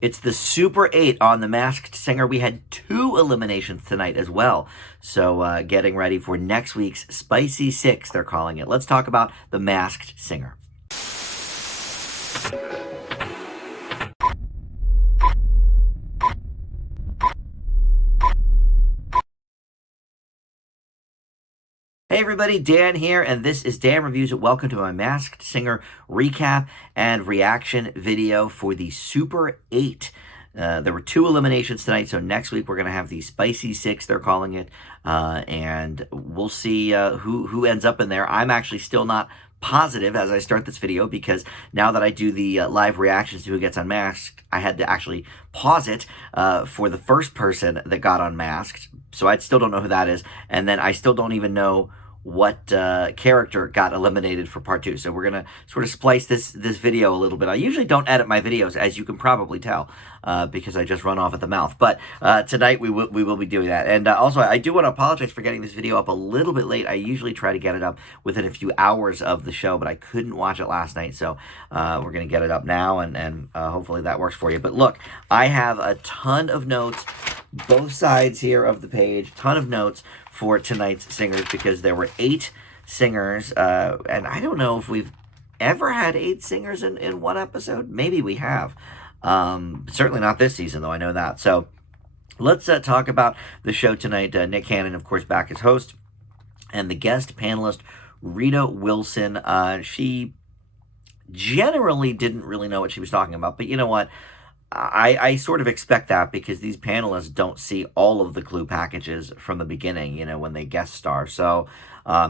It's the Super 8 on The Masked Singer. We had 2 eliminations tonight as well. So getting ready for next week's Spicy 6, they're calling it. Let's talk about The Masked Singer. Hey everybody, Dan here, and this is Dan Reviews It. Welcome to my Masked Singer recap and reaction video for the Super 8. There were 2 eliminations tonight, so next week we're going to have the Spicy 6, they're calling it, and we'll see who ends up in there. I'm actually still not positive as I start this video because now that I do the live reactions to who gets unmasked, I had to actually pause it for the first person that got unmasked, so I still don't know who that is, and then I still don't even know what character got eliminated for part 2. So we're gonna sort of splice this video a little bit. I usually don't edit my videos, as you can probably tell, because I just run off at the mouth. But tonight we will be doing that. And also, I do want to apologize for getting this video up a little bit late. I usually try to get it up within a few hours of the show, but I couldn't watch it last night, so we're gonna get it up now, and hopefully that works for you. But look, I have a ton of notes, both sides here of the page, ton of notes for tonight's singers, because there were 8 singers, and I don't know if we've ever had 8 singers in one episode. Maybe we have. Certainly not this season, though, I know that. So let's talk about the show tonight. Nick Cannon, of course, back as host, and the guest panelist, Rita Wilson. She generally didn't really know what she was talking about, but you know what? I sort of expect that, because these panelists don't see all of the clue packages from the beginning, you know, when they guest star. So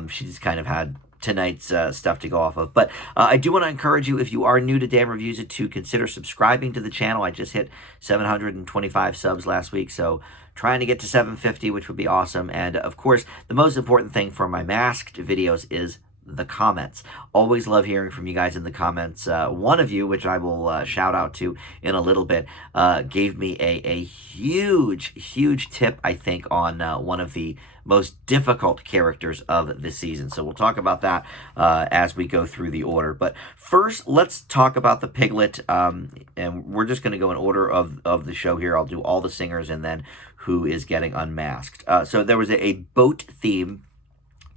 she just kind of had tonight's stuff to go off of. But I do want to encourage you, if you are new to Dan Reviews It, to consider subscribing to the channel. I just hit 725 subs last week, so trying to get to 750, which would be awesome. And of course, the most important thing for my masked videos is the comments. Always love hearing from you guys in the comments. One of you, which I will shout out to in a little bit, gave me a huge tip, I think, on one of the most difficult characters of this season. So we'll talk about that as we go through the order. But first, let's talk about the Piglet, and we're just going to go in order of the show here. I'll do all the singers and then who is getting unmasked. So there was a boat theme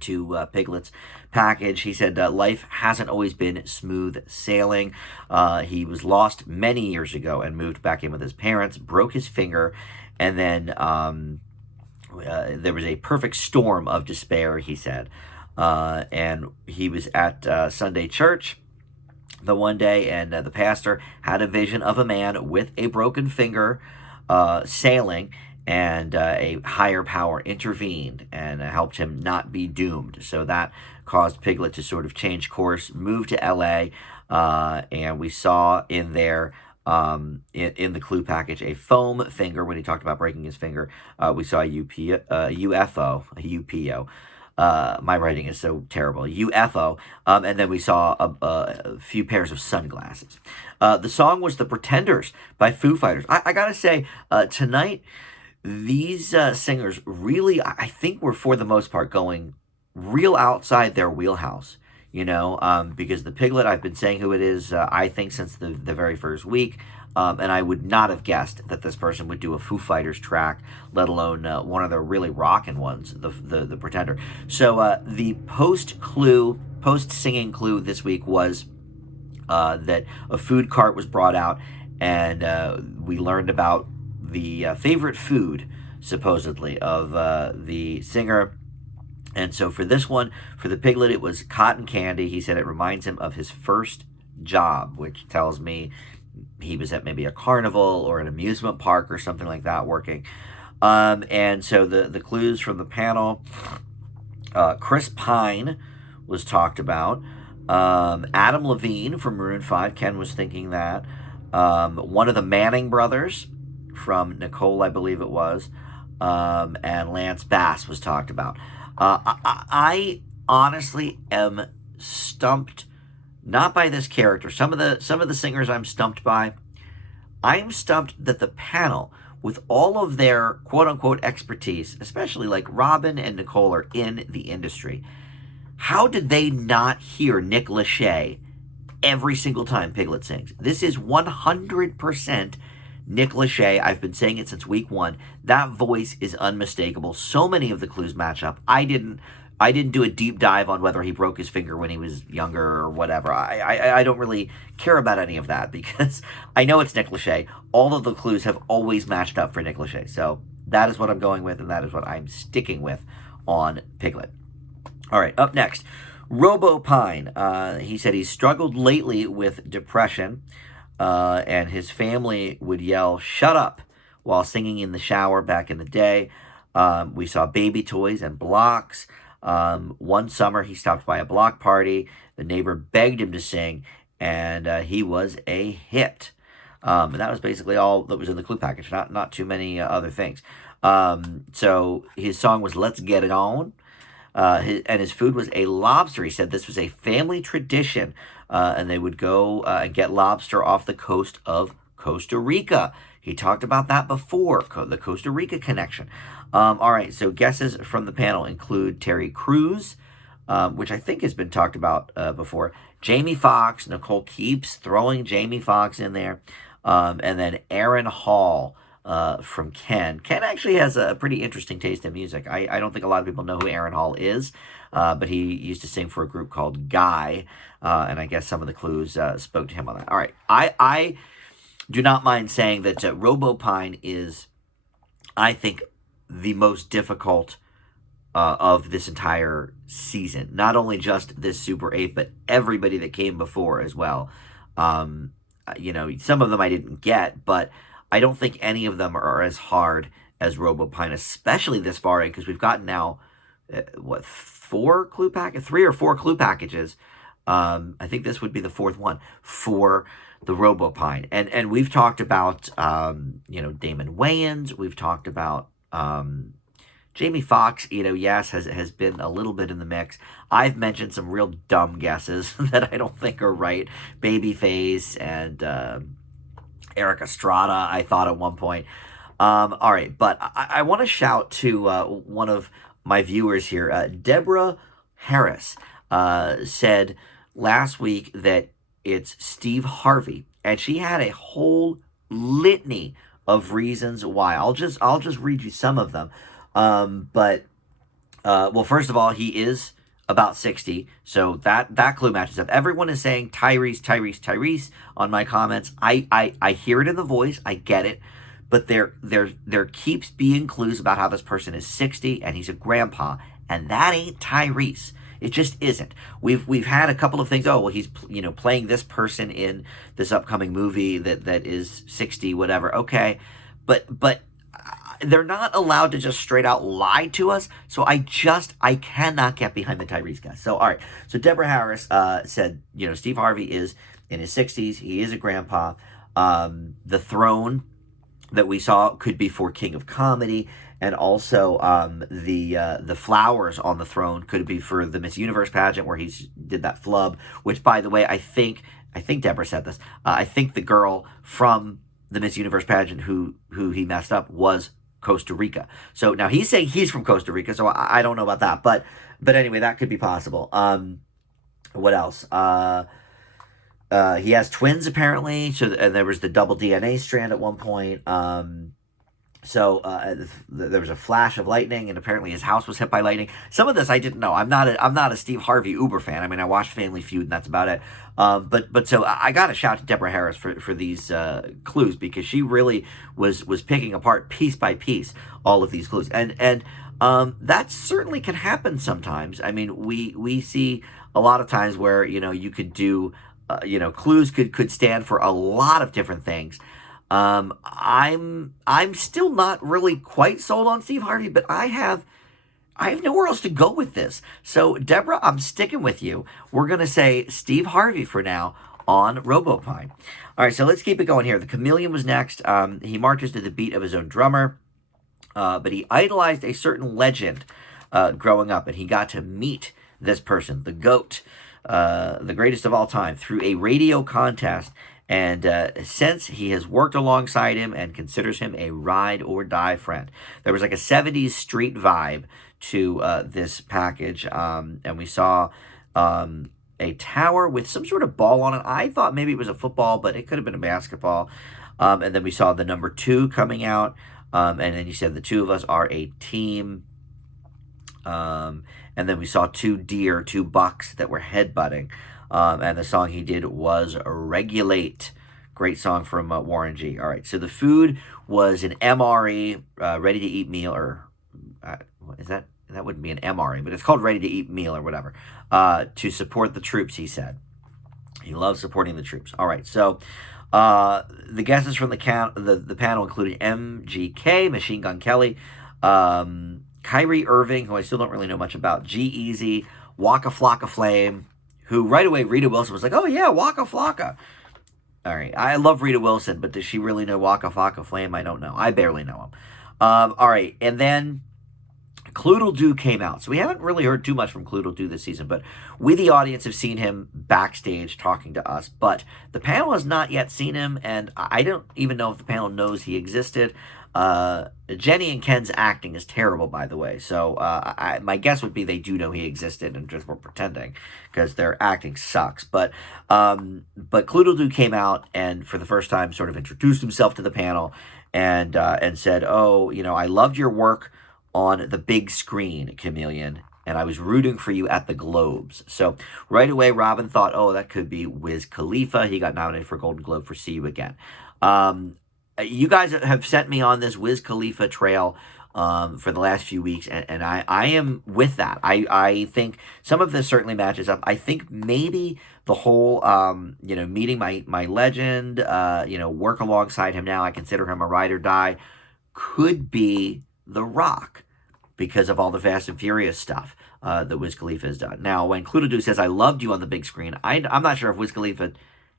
to Piglet's package. He said life hasn't always been smooth sailing. He was lost many years ago and moved back in with his parents, broke his finger, and then there was a perfect storm of despair, he said. And he was at Sunday church the one day, and the pastor had a vision of a man with a broken finger sailing, and a higher power intervened and helped him not be doomed. So that caused Piglet to sort of change course, move to LA, and we saw in there, in the clue package, a foam finger. When he talked about breaking his finger, we saw a UFO, a UPO. My writing is so terrible. UFO. And then we saw a few pairs of sunglasses. The song was The Pretenders by Foo Fighters. I gotta say, tonight, these singers really, I think, were for the most part going real outside their wheelhouse, you know, because the Piglet, I've been saying who it is, I think, since the very first week, and I would not have guessed that this person would do a Foo Fighters track, let alone one of the really rockin' ones, the Pretender. So the post-singing clue this week was that a food cart was brought out, and we learned about the favorite food, supposedly, of the singer. And so for this one, for the Piglet, it was cotton candy. He said it reminds him of his first job, which tells me he was at maybe a carnival or an amusement park or something like that working. And so the clues from the panel, Chris Pine was talked about. Adam Levine from Maroon 5, Ken was thinking that. One of the Manning brothers from Nicole, I believe it was, and Lance Bass was talked about. I honestly am stumped, not by this character. Some of the singers I'm stumped by. I'm stumped that the panel, with all of their quote-unquote expertise, especially like Robin and Nicole are in the industry, how did they not hear Nick Lachey every single time Piglet sings? This is 100% Nick Lachey, I've been saying it since week one. That voice is unmistakable. So many of the clues match up. I didn't do a deep dive on whether he broke his finger when he was younger or whatever. I don't really care about any of that because I know it's Nick Lachey. All of the clues have always matched up for Nick Lachey. So that is what I'm going with, and that is what I'm sticking with on Piglet. All right, up next, Robo-pine. He said he struggled lately with depression, and his family would yell, "Shut up," while singing in the shower back in the day. We saw baby toys and blocks. One summer, he stopped by a block party. The neighbor begged him to sing, and he was a hit. And that was basically all that was in the clue package, not too many other things. So his song was "Let's Get It On." And his food was a lobster. He said this was a family tradition, and they would go and get lobster off the coast of Costa Rica. He talked about that before, the Costa Rica connection. All right, so guesses from the panel include Terry Crews, which I think has been talked about before, Jamie Foxx. Nicole keeps throwing Jamie Foxx in there, and then Aaron Hall. From Ken. Ken actually has a pretty interesting taste in music. I don't think a lot of people know who Aaron Hall is, but he used to sing for a group called Guy, and I guess some of the clues spoke to him on that. All right, I do not mind saying that Robo-pine is, I think, the most difficult of this entire season. Not only just this Super 8, but everybody that came before as well. Some of them I didn't get, but I don't think any of them are as hard as Robo-pine, especially this far in, because we've gotten now, 3 or 4 clue packages. I think this would be the 4th one for the Robo-pine. And we've talked about, Damon Wayans. We've talked about Jamie Foxx, yes, has been a little bit in the mix. I've mentioned some real dumb guesses that I don't think are right. Babyface and Eric Estrada, I thought at one point. All right, but I want to shout to one of my viewers here. Deborah Harris said last week that it's Steve Harvey, and she had a whole litany of reasons why. I'll just read you some of them. Well, first of all, he is about 60, so that clue matches up. Everyone is saying Tyrese on my comments. I hear it in the voice, I get it, but there keeps being clues about how this person is 60 and he's a grandpa, and that ain't Tyrese. It just isn't. We've had a couple of things. Oh, well, he's playing this person in this upcoming movie that is 60, whatever. Okay, but they're not allowed to just straight out lie to us. So I cannot get behind the Tyrese guy. So, all right. So Deborah Harris said, Steve Harvey is in his 60s. He is a grandpa. The throne that we saw could be for King of Comedy. And also the flowers on the throne could be for the Miss Universe pageant where he did that flub, which, by the way, I think Deborah said this. I think the girl from the Miss Universe pageant who he messed up was Costa Rica. So now he's saying he's from Costa Rica, so I don't know about that. But anyway, that could be possible. What else? He has twins, apparently. So and there was the double DNA strand at one point. There was a flash of lightning, and apparently his house was hit by lightning. Some of this I didn't know. I'm not a Steve Harvey uber fan. I mean, I watched Family Feud, and that's about it. But so I got to shout to Deborah Harris for these clues, because she really was picking apart piece by piece all of these clues, and that certainly can happen sometimes. I mean, we see a lot of times where you could do clues could stand for a lot of different things. I'm still not really quite sold on Steve Harvey, but I have nowhere else to go with this. So, Deborah, I'm sticking with you. We're going to say Steve Harvey for now on Robo-pine. All right, so let's keep it going here. The Chameleon was next. He marches to the beat of his own drummer, but he idolized a certain legend growing up, and he got to meet this person, the GOAT, the greatest of all time, through a radio contest. And since he has worked alongside him and considers him a ride-or-die friend. There was like a 70s street vibe to this package. And we saw a tower with some sort of ball on it. I thought maybe it was a football, but it could have been a basketball. And then we saw the number 2 coming out. And then he said the two of us are a team. And then we saw 2 deer, 2 bucks that were headbutting. And the song he did was Regulate. Great song from Warren G. All right, so the food was an MRE, ready-to-eat meal, or is that wouldn't be an MRE, but it's called ready-to-eat meal or whatever, to support the troops, he said. He loves supporting the troops. All right, so the guests from the panel included MGK, Machine Gun Kelly, Kyrie Irving, who I still don't really know much about, G-Eazy, Waka Flocka Flame, who right away Rita Wilson was like, oh yeah, Waka Flocka. All right, I love Rita Wilson, but does she really know Waka Flocka Flame? I don't know. I barely know him. All right, and then Cluedle-Doo came out. So we haven't really heard too much from Cluedle-Doo this season, but we, the audience, have seen him backstage talking to us. But the panel has not yet seen him, and I don't even know if the panel knows he existed. Jenny and Ken's acting is terrible, by the way. So my guess would be they do know he existed and just were pretending because their acting sucks. But Cluedle-Doo came out and for the first time sort of introduced himself to the panel and said, "Oh, I loved your work on the big screen, Chameleon, and I was rooting for you at the Globes." So right away, Robin thought, oh, that could be Wiz Khalifa. He got nominated for Golden Globe for See You Again. You guys have sent me on this Wiz Khalifa trail for the last few weeks, and I am with that. I think some of this certainly matches up. I think maybe the whole, meeting my legend, work alongside him now, I consider him a ride or die, could be The Rock because of all the Fast and Furious stuff that Wiz Khalifa has done. Now, when Cluedle-Doo says, I loved you on the big screen, I'm not sure if Wiz Khalifa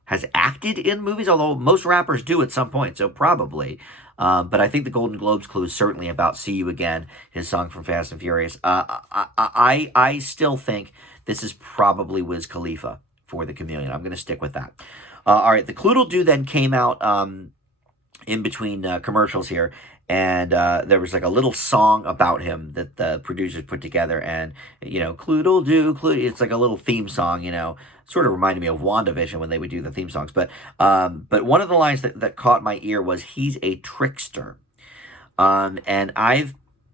has acted in movies, although most rappers do at some point, so probably. But I think the Golden Globes clue is certainly about See You Again, his song from Fast and Furious. I still think this is probably Wiz Khalifa for the Chameleon. I'm going to stick with that. All right, the Cluedle-Doo then came out in between commercials here, and there was like a little song about him that the producers put together, and Cluedle-Doo, it's like a little theme song, sort of reminded me of WandaVision when they would do the theme songs. But one of the lines that caught my ear was, he's a trickster. And I've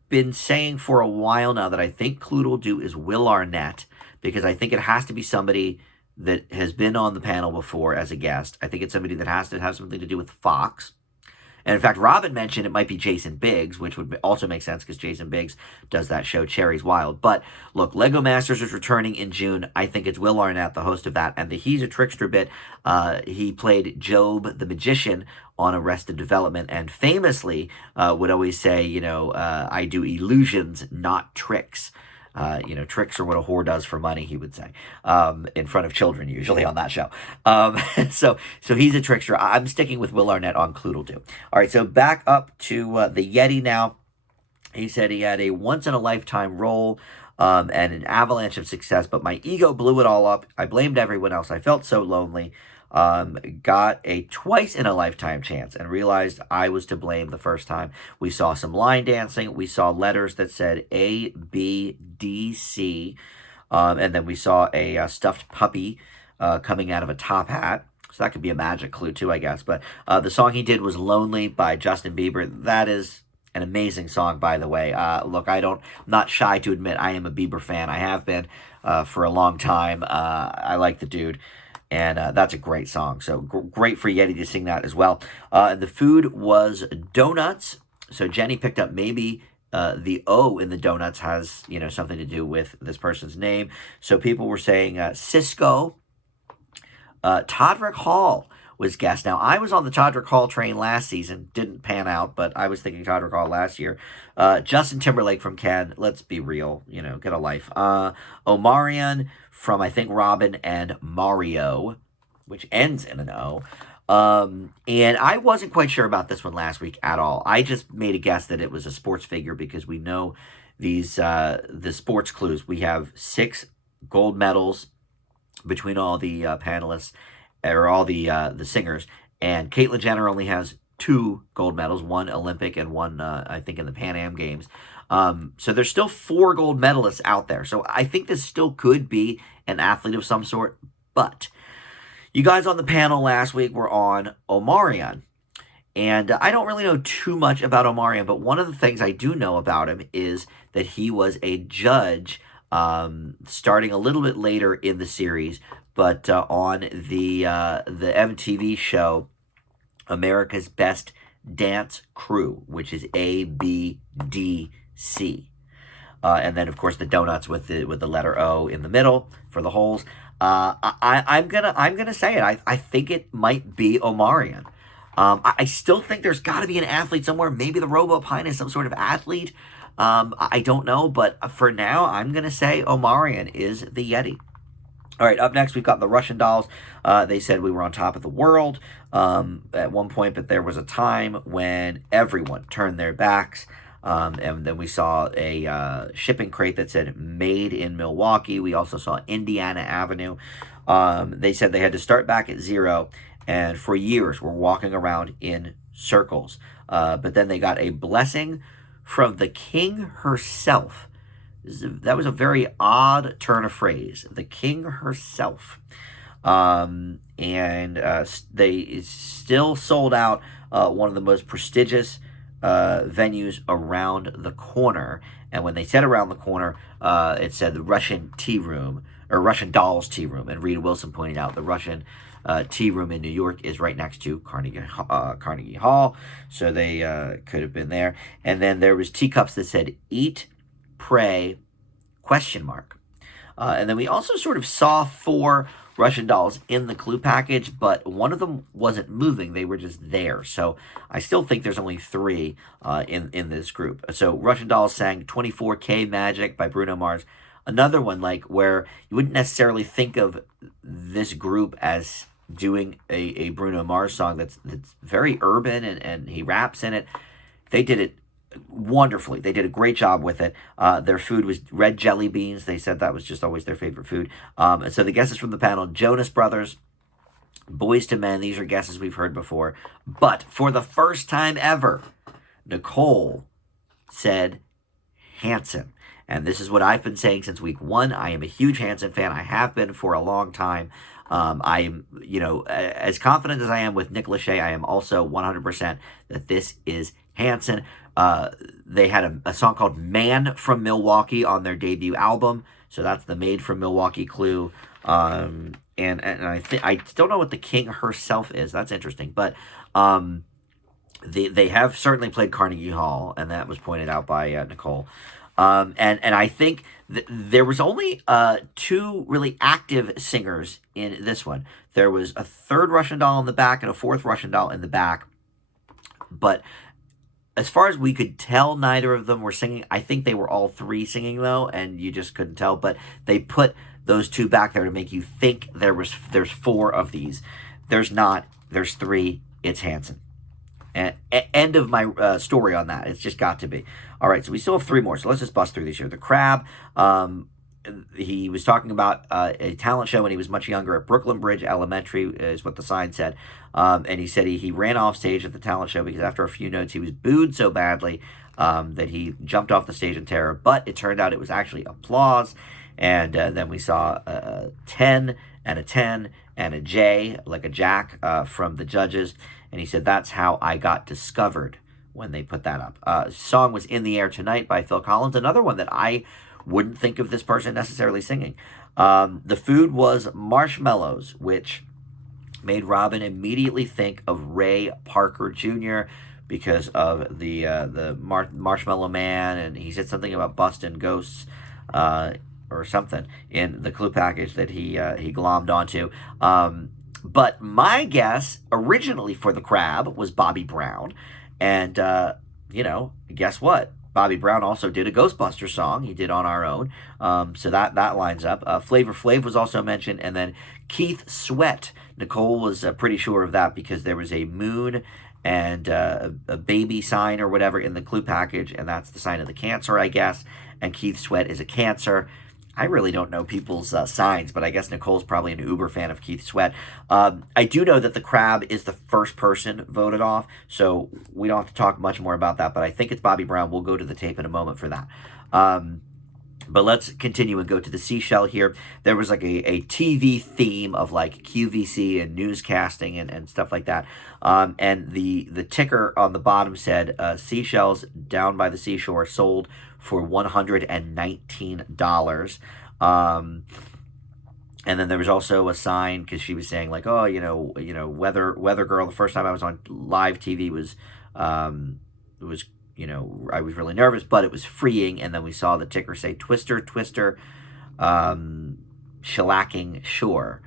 been saying for a while now that I think Cluedle-Doo is Will Arnett, because I think it has to be somebody that has been on the panel before as a guest. I think it's somebody that has to have something to do with Fox. And in fact, Robin mentioned it might be Jason Biggs, which would also make sense because Jason Biggs does that show, Cherry's Wild. But look, Lego Masters is returning in June. I think it's Will Arnett, the host of that. And the He's a Trickster bit, he played Job the Magician on Arrested Development and famously would always say, I do illusions, not tricks. Tricks are what a whore does for money, he would say, in front of children, usually on that show. So he's a trickster. I'm sticking with Will Arnett on Cluedle-Doo. All right, so back up to the Yeti now. He said he had a once-in-a-lifetime role and an avalanche of success, but my ego blew it all up. I blamed everyone else. I felt so lonely. Got a twice-in-a-lifetime chance and realized I was to blame the first time. We saw some line dancing. We saw letters that said A, B, D, C. And then we saw a stuffed puppy coming out of a top hat. So that could be a magic clue too, I guess. But the song he did was Lonely by Justin Bieber. That is an amazing song, by the way. Look, I'm not shy to admit I am a Bieber fan. I have been for a long time. I like the dude. And that's a great song. So great for Yeti to sing that as well. The food was donuts. So Jenny picked up maybe the O in the donuts has, something to do with this person's name. So people were saying Cisco. Todrick Hall was guest. Now, I was on the Todrick Hall train last season. Didn't pan out, but I was thinking Todrick Hall last year. Justin Timberlake from Ken. Let's be real. Get a life. Omarion from, I think, Robin and Mario, which ends in an O. And I wasn't quite sure about this one last week at all. I just made a guess that it was a sports figure because we know the sports clues. We have 6 gold medals between all the panelists, or all the singers, and Caitlyn Jenner only has 2 gold medals, 1 Olympic and 1, I think, in the Pan Am Games. So there's still 4 gold medalists out there. So I think this still could be an athlete of some sort. But you guys on the panel last week were on Omarion. And I don't really know too much about Omarion, but one of the things I do know about him is that he was a judge starting a little bit later in the series, but on the MTV show America's Best Dance Crew, which is ABDC. And then, of course, the donuts with the letter O in the middle for the holes. I'm gonna say it. I think it might be Omarion. I still think there's got to be an athlete somewhere. Maybe the Robo-pine is some sort of athlete. I don't know, but for now, I'm gonna say Omarion is the Yeti. All right, up next, we've got the Russian dolls. They said we were on top of the world at one point, but there was a time when everyone turned their backs. And then we saw a shipping crate that said made in Milwaukee. We also saw Indiana Avenue. They said they had to start back at zero, and for years were walking around in circles. But then they got a blessing from the king herself. That was a very odd turn of phrase. The king herself. And they still sold out one of the most prestigious venues around the corner. And when they said around the corner, it said the Russian tea room, or Russian dolls tea room. And Rita Wilson pointed out the Russian tea room in New York is right next to Carnegie Hall. So they could have been there. And then there was teacups that said eat, pray, question mark. And then we also sort of saw 4 Russian dolls in the clue package, but one of them wasn't moving. They were just there. So I still think there's only 3 in this group. So Russian dolls sang 24K Magic by Bruno Mars. Another one like where you wouldn't necessarily think of this group as doing a Bruno Mars song that's very urban and he raps in it. They did it wonderfully. They did a great job with it. Their food was red jelly beans. They said that was just always their favorite food. And so the guesses from the panel, Jonas Brothers, Boys II Men, these are guesses we've heard before. But for the first time ever, Nicole said Hanson. And this is what I've been saying since week 1. I am a huge Hanson fan. I have been for a long time. I am, as confident as I am with Nick Lachey, I am also 100% that this is Hanson. They had a song called Man from Milwaukee on their debut album. So that's the Made from Milwaukee clue. And I still don't know what the king herself is. That's interesting. But they have certainly played Carnegie Hall, and that was pointed out by Nicole. And I think there was only 2 really active singers in this one. There was a 3rd Russian doll in the back and a 4th Russian doll in the back. But as far as we could tell, neither of them were singing. I think they were all 3 singing, though, and you just couldn't tell. But they put those 2 back there to make you think there's 4 of these. There's not. There's 3. It's Hanson. And end of my story on that. It's just got to be. All right, so we still have 3 more. So let's just bust through these here. The Crab, he was talking about a talent show when he was much younger at Brooklyn Bridge Elementary, is what the sign said. And he said he ran off stage at the talent show because after a few notes, he was booed so badly that he jumped off the stage in terror. But it turned out it was actually applause. And then we saw a 10 and a 10 and a J, like a jack, from the judges. And he said, that's how I got discovered when they put that up. Song was In the Air Tonight by Phil Collins. Another one that I wouldn't think of this person necessarily singing. The food was marshmallows, which made Robin immediately think of Ray Parker Jr. because of the Marshmallow Man, and he said something about busting ghosts or something in the clue package that he glommed onto. But my guess originally for the Crab was Bobby Brown. And, guess what? Bobby Brown also did a Ghostbusters song. He did On Our Own. So that lines up. Flavor Flav was also mentioned. And then Keith Sweat. Nicole was pretty sure of that because there was a moon and a baby sign or whatever in the clue package. And that's the sign of the Cancer, I guess. And Keith Sweat is a Cancer. I really don't know people's signs, but I guess Nicole's probably an uber fan of Keith Sweat. I do know that the Crab is the first person voted off, so we don't have to talk much more about that, but I think it's Bobby Brown. We'll go to the tape in a moment for that. But let's continue and go to the Seashell here. There was like a TV theme of like QVC and newscasting and stuff like that. And the ticker on the bottom said, seashells down by the seashore sold for $119. And then there was also a sign because she was saying like, oh, weather girl. The first time I was on live TV was I was really nervous, but it was freeing. And then we saw the ticker say Twister, shellacking shore.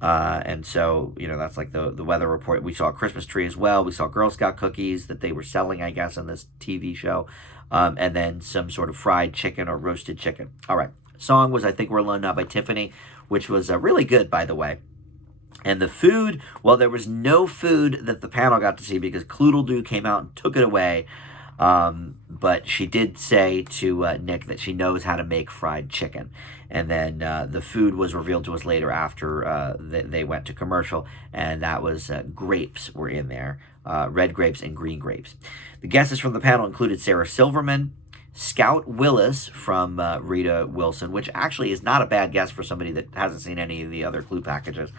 And so, that's like the weather report. We saw a Christmas tree as well. We saw Girl Scout cookies that they were selling, I guess, on this TV show. And then some sort of fried chicken or roasted chicken. All right. Song was I Think We're Alone Now by Tiffany, which was really good, by the way. And the food, well, there was no food that the panel got to see because Cluedle-Doo came out and took it away. But she did say to Nick that she knows how to make fried chicken. And then the food was revealed to us later after they went to commercial, and that was grapes were in there, red grapes and green grapes. The guests from the panel included Sarah Silverman, Scout Willis from Rita Wilson, which actually is not a bad guess for somebody that hasn't seen any of the other Clue packages.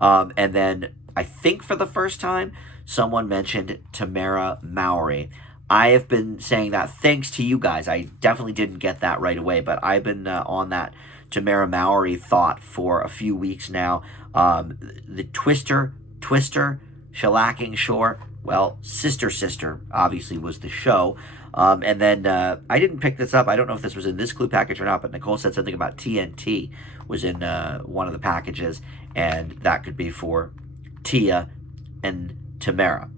And then I think for the first time, someone mentioned Tamara Mowry. I have been saying that thanks to you guys. I definitely didn't get that right away, but I've been on that Tamara Mowry thought for a few weeks now. The Twister, Shellacking Shore, well, Sister, obviously was the show. And then I didn't pick this up. I don't know if this was in this Clue package or not, but Nicole said something about TNT was in one of the packages, and that could be for Tia and Tamara.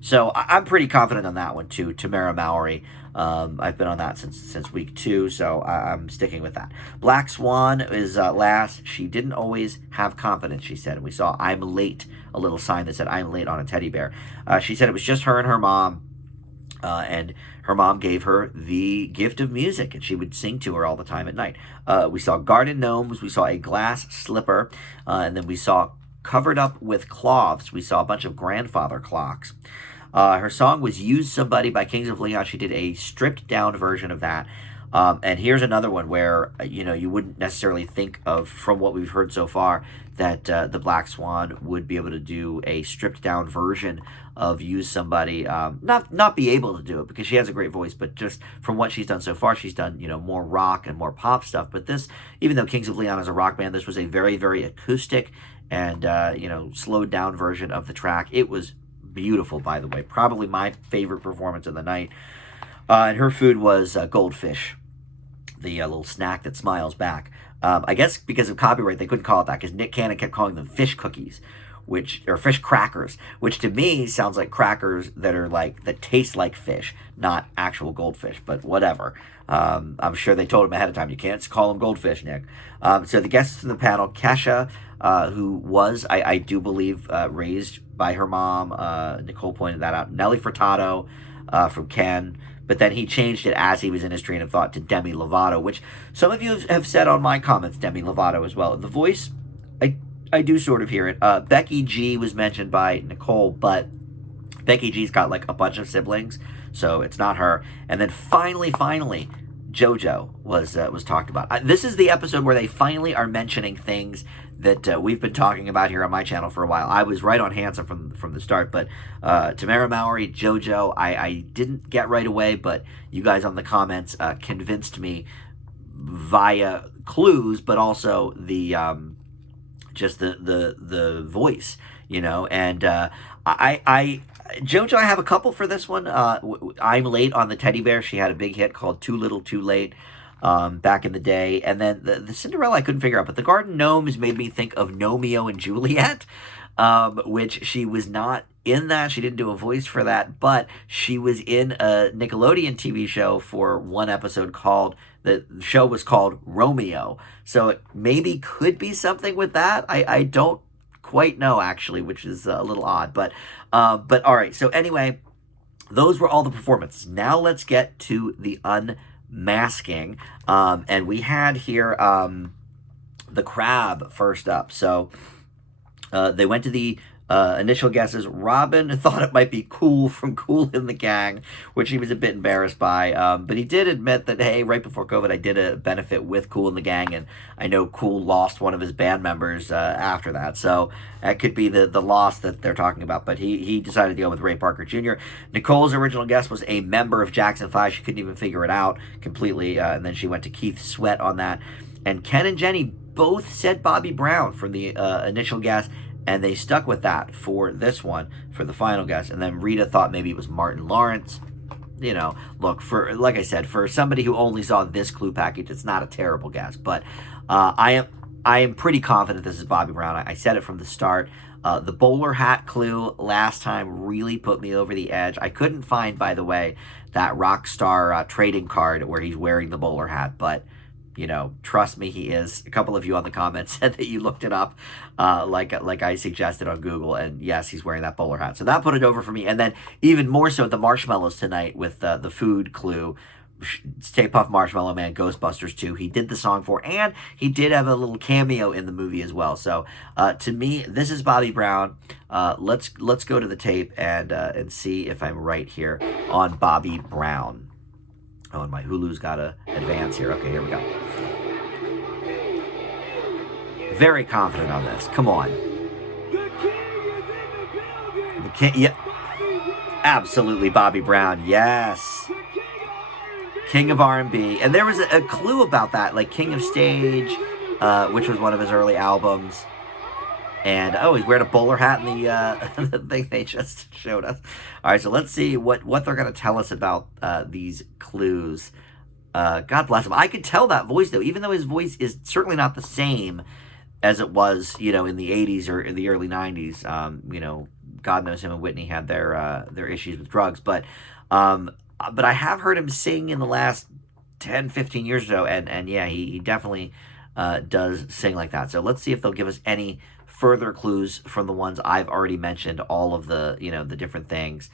So I'm pretty confident on that one too, Tamara Mowry. I've been on that since week 2, so I'm sticking with that. Black Swan is last. She didn't always have confidence, she said. And we saw I'm late, a little sign that said I'm late on a teddy bear. She said it was just her and her mom. And her mom gave her the gift of music, and she would sing to her all the time at night. We saw garden gnomes. We saw a glass slipper. And then we saw covered up with cloths. We saw a bunch of grandfather clocks. Her song was Use Somebody by Kings of Leon. She did a stripped down version of that. And here's another one where, you wouldn't necessarily think of, from what we've heard so far, that the Black Swan would be able to do a stripped down version of Use Somebody. Not be able to do it because she has a great voice, but just from what she's done so far, she's done, more rock and more pop stuff. But this, even though Kings of Leon is a rock band, this was a very, very acoustic and, slowed down version of the track. It was beautiful, by the way. Probably my favorite performance of the night. And her food was goldfish, the little snack that smiles back. I guess because of copyright, they couldn't call it that because Nick Cannon kept calling them fish cookies, or fish crackers, which to me sounds like crackers that taste like fish, not actual goldfish, but whatever. I'm sure they told him ahead of time, you can't call them goldfish, Nick. So the guests in the panel, Kesha, who was, I do believe, raised by her mom. Nicole pointed that out. Nelly Furtado from Ken. But then he changed it as he was in his train of thought to Demi Lovato, which some of you have said on my comments, Demi Lovato as well. The voice, I do sort of hear it. Becky G was mentioned by Nicole, but Becky G's got like a bunch of siblings, so it's not her. And then finally, JoJo was talked about. This is the episode where they finally are mentioning things that we've been talking about here on my channel for a while. I was right on Handsome from the start, but Tamara Mowry, JoJo, I didn't get right away, but you guys on the comments convinced me via clues, but also the just the voice, and JoJo, I have a couple for this one. I'm late on the teddy bear. She had a big hit called Too Little Too Late back in the day. And then the Cinderella I couldn't figure out, but the Garden Gnomes made me think of Romeo and Juliet, which she was not in that. She didn't do a voice for that, but she was in a Nickelodeon TV show for one episode the show was called Romeo. So it maybe could be something with that. I don't quite know, actually, which is a little odd, but all right. So anyway, those were all the performances. Now let's get to the unmasking, and we had here the crab first up. So they went to the Initial guesses, Robin thought it might be Cool from Cool in the Gang, which he was a bit embarrassed by. But he did admit that, hey, right before COVID, I did a benefit with Cool in the Gang, and I know Cool lost one of his band members after that. So that could be the loss that they're talking about. But he decided to go with Ray Parker Jr. Nicole's original guess was a member of Jackson 5. She couldn't even figure it out completely. And then she went to Keith Sweat on that. And Ken and Jenny both said Bobby Brown from the initial guess, and they stuck with that for this one, for the final guess. And then Rita thought maybe it was Martin Lawrence. You know, look, for like I said, for somebody who only saw this clue package, it's not a terrible guess. But I am pretty confident this is Bobby Brown. I said it from the start. The bowler hat clue last time really put me over the edge. I couldn't find, by the way, that Rockstar trading card where he's wearing the bowler hat, but you know, trust me, he is. A couple of you on the comments said that you looked it up, like I suggested on Google, and yes, he's wearing that bowler hat. So that put it over for me. And then even more so, the marshmallows tonight with the food clue. Stay Puft Marshmallow Man, Ghostbusters 2. He did the song for, and he did have a little cameo in the movie as well. So to me, this is Bobby Brown. Let's go to the tape and see if I'm right here on Bobby Brown. Oh, and my Hulu's got to advance here. Okay, here we go. Very confident on this. Come on. The king, yeah. Absolutely, Bobby Brown. Yes. King of R&B. And there was a clue about that, like King of Stage, which was one of his early albums. And, oh, he's wearing a bowler hat in the thing they just showed us. All right, so let's see what they're going to tell us about these clues. God bless him. I could tell that voice, though, even though his voice is certainly not the same as it was, you know, in the 80s or in the early 90s. You know, God knows him and Whitney had their issues with drugs. But I have heard him sing in the last 10, 15 years or so. And yeah, he definitely does sing like that. So let's see if they'll give us any further clues from the ones I've already mentioned, all of the, you know, the different things.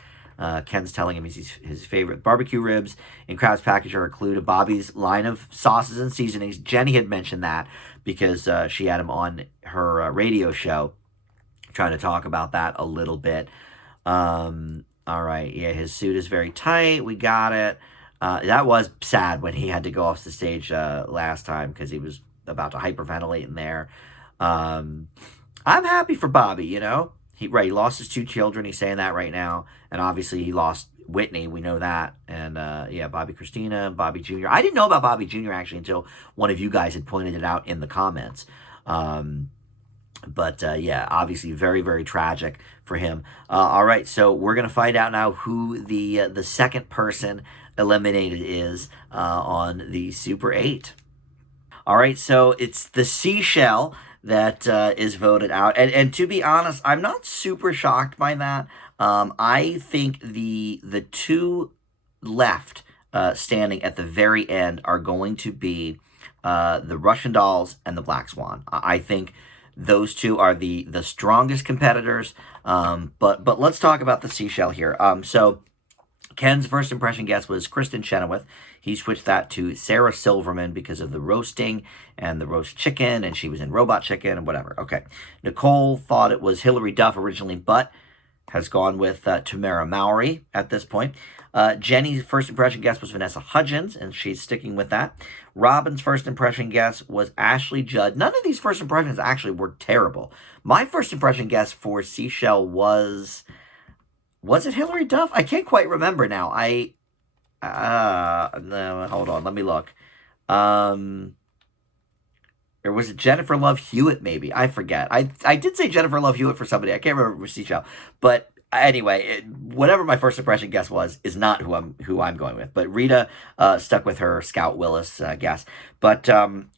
Ken's telling him his favorite barbecue ribs in Crab's package are a clue to Bobby's line of sauces and seasonings. Jenny had mentioned that because she had him on her radio show trying to talk about that a little bit. All right, yeah, his suit is very tight. We got it. That was sad when he had to go off the stage last time because he was about to hyperventilate in there. I'm happy for Bobby, you know. He lost his 2 children. He's saying that right now. And obviously he lost Whitney. We know that. And, yeah, Bobby Christina, Bobby Jr. I didn't know about Bobby Jr. actually until one of you guys had pointed it out in the comments. But, yeah, obviously very, very tragic for him. All right, so we're going to find out now who the second person eliminated is on the Super 8. All right, so it's the Seashell that is voted out. And to be honest, I'm not super shocked by that. I think the 2 left standing at the very end are going to be the Russian Dolls and the Black Swan. I think those 2 are the strongest competitors. But let's talk about the Seashell here. So Ken's first impression guess was Kristen Chenoweth. He switched that to Sarah Silverman because of the roasting and the roast chicken, and she was in Robot Chicken and whatever. Okay. Nicole thought it was Hillary Duff originally, but has gone with Tamara Mowry at this point. Jenny's first impression guess was Vanessa Hudgens, and she's sticking with that. Robin's first impression guess was Ashley Judd. None of these first impressions actually were terrible. My first impression guess for Seashell was it Hillary Duff? I can't quite remember now. No, hold on, let me look. Or was it Jennifer Love Hewitt, maybe? I forget. I did say Jennifer Love Hewitt for somebody. I can't remember with Seashell. But anyway, whatever my first impression guess was is not who I'm going with. But Rita stuck with her Scout Willis guess. But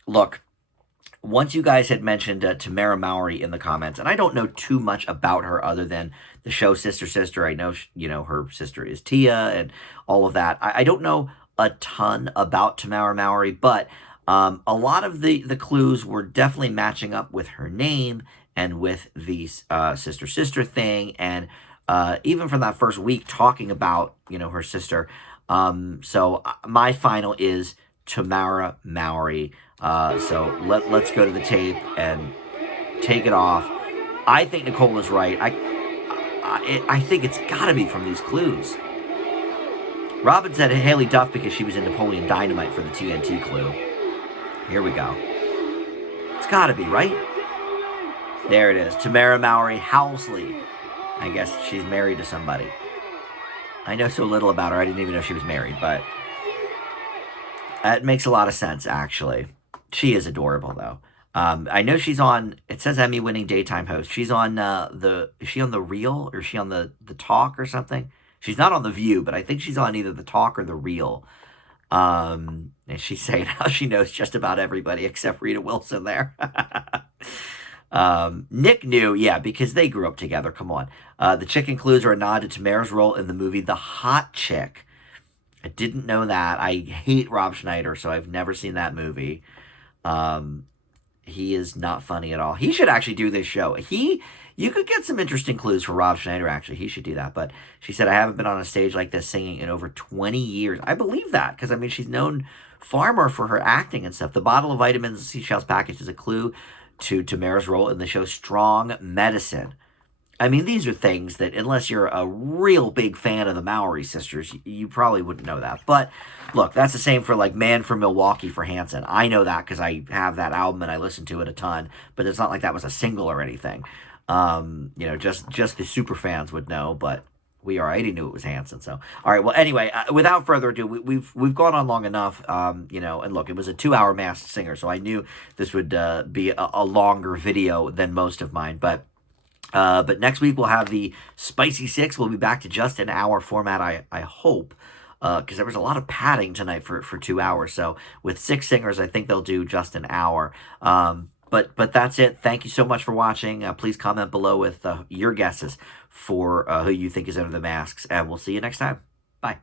look, once you guys had mentioned Tamara Mowry in the comments, and I don't know too much about her other than the show Sister Sister. I know, you know, her sister is Tia and all of that. I don't know a ton about Tamara Mowry, but a lot of the clues were definitely matching up with her name and with the Sister Sister thing, and even from that first week talking about, you know, her sister. So my final is Tamara Mowry. So let's go to the tape and take it off. I think Nicole is right. I think it's got to be from these clues. Robin said Haley Duff because she was in Napoleon Dynamite for the TNT clue. Here we go. It's got to be, right? There it is. Tamara Mallory Housley. I guess she's married to somebody. I know so little about her, I didn't even know she was married, but it makes a lot of sense, actually. She is adorable, though. I know she's on, it says Emmy-winning daytime host. She's on is she on The Real, or is she on the Talk or something? She's not on The View, but I think she's on either The Talk or The Real. And she's saying how she knows just about everybody except Rita Wilson there. Nick knew, yeah, because they grew up together. Come on. The chicken clues are a nod to Tamara's role in the movie The Hot Chick. I didn't know that. I hate Rob Schneider, so I've never seen that movie. He is not funny at all. He should actually do this show. You could get some interesting clues for Rob Schneider, actually. He should do that. But she said, I haven't been on a stage like this singing in over 20 years. I believe that, because, I mean, she's known far more for her acting and stuff. The bottle of vitamins Seashell's package is a clue to Tamara's role in the show Strong Medicine. I mean, these are things that, unless you're a real big fan of the Maori sisters, you probably wouldn't know that. But, look, that's the same for, like, Man from Milwaukee for Hanson. I know that because I have that album and I listen to it a ton, but it's not like that was a single or anything. Just the super fans would know, but we already knew it was Hanson. So, all right, well, anyway, without further ado, we've gone on long enough, and look, it was a 2-hour Masked Singer, so I knew this would be a longer video than most of mine, but next week we'll have the Spicy Six. We'll be back to just an hour format, I hope, because there was a lot of padding tonight for 2 hours. So with 6 singers, I think they'll do just an hour. But that's it. Thank you so much for watching. Please comment below with your guesses for who you think is under the masks, and we'll see you next time. Bye.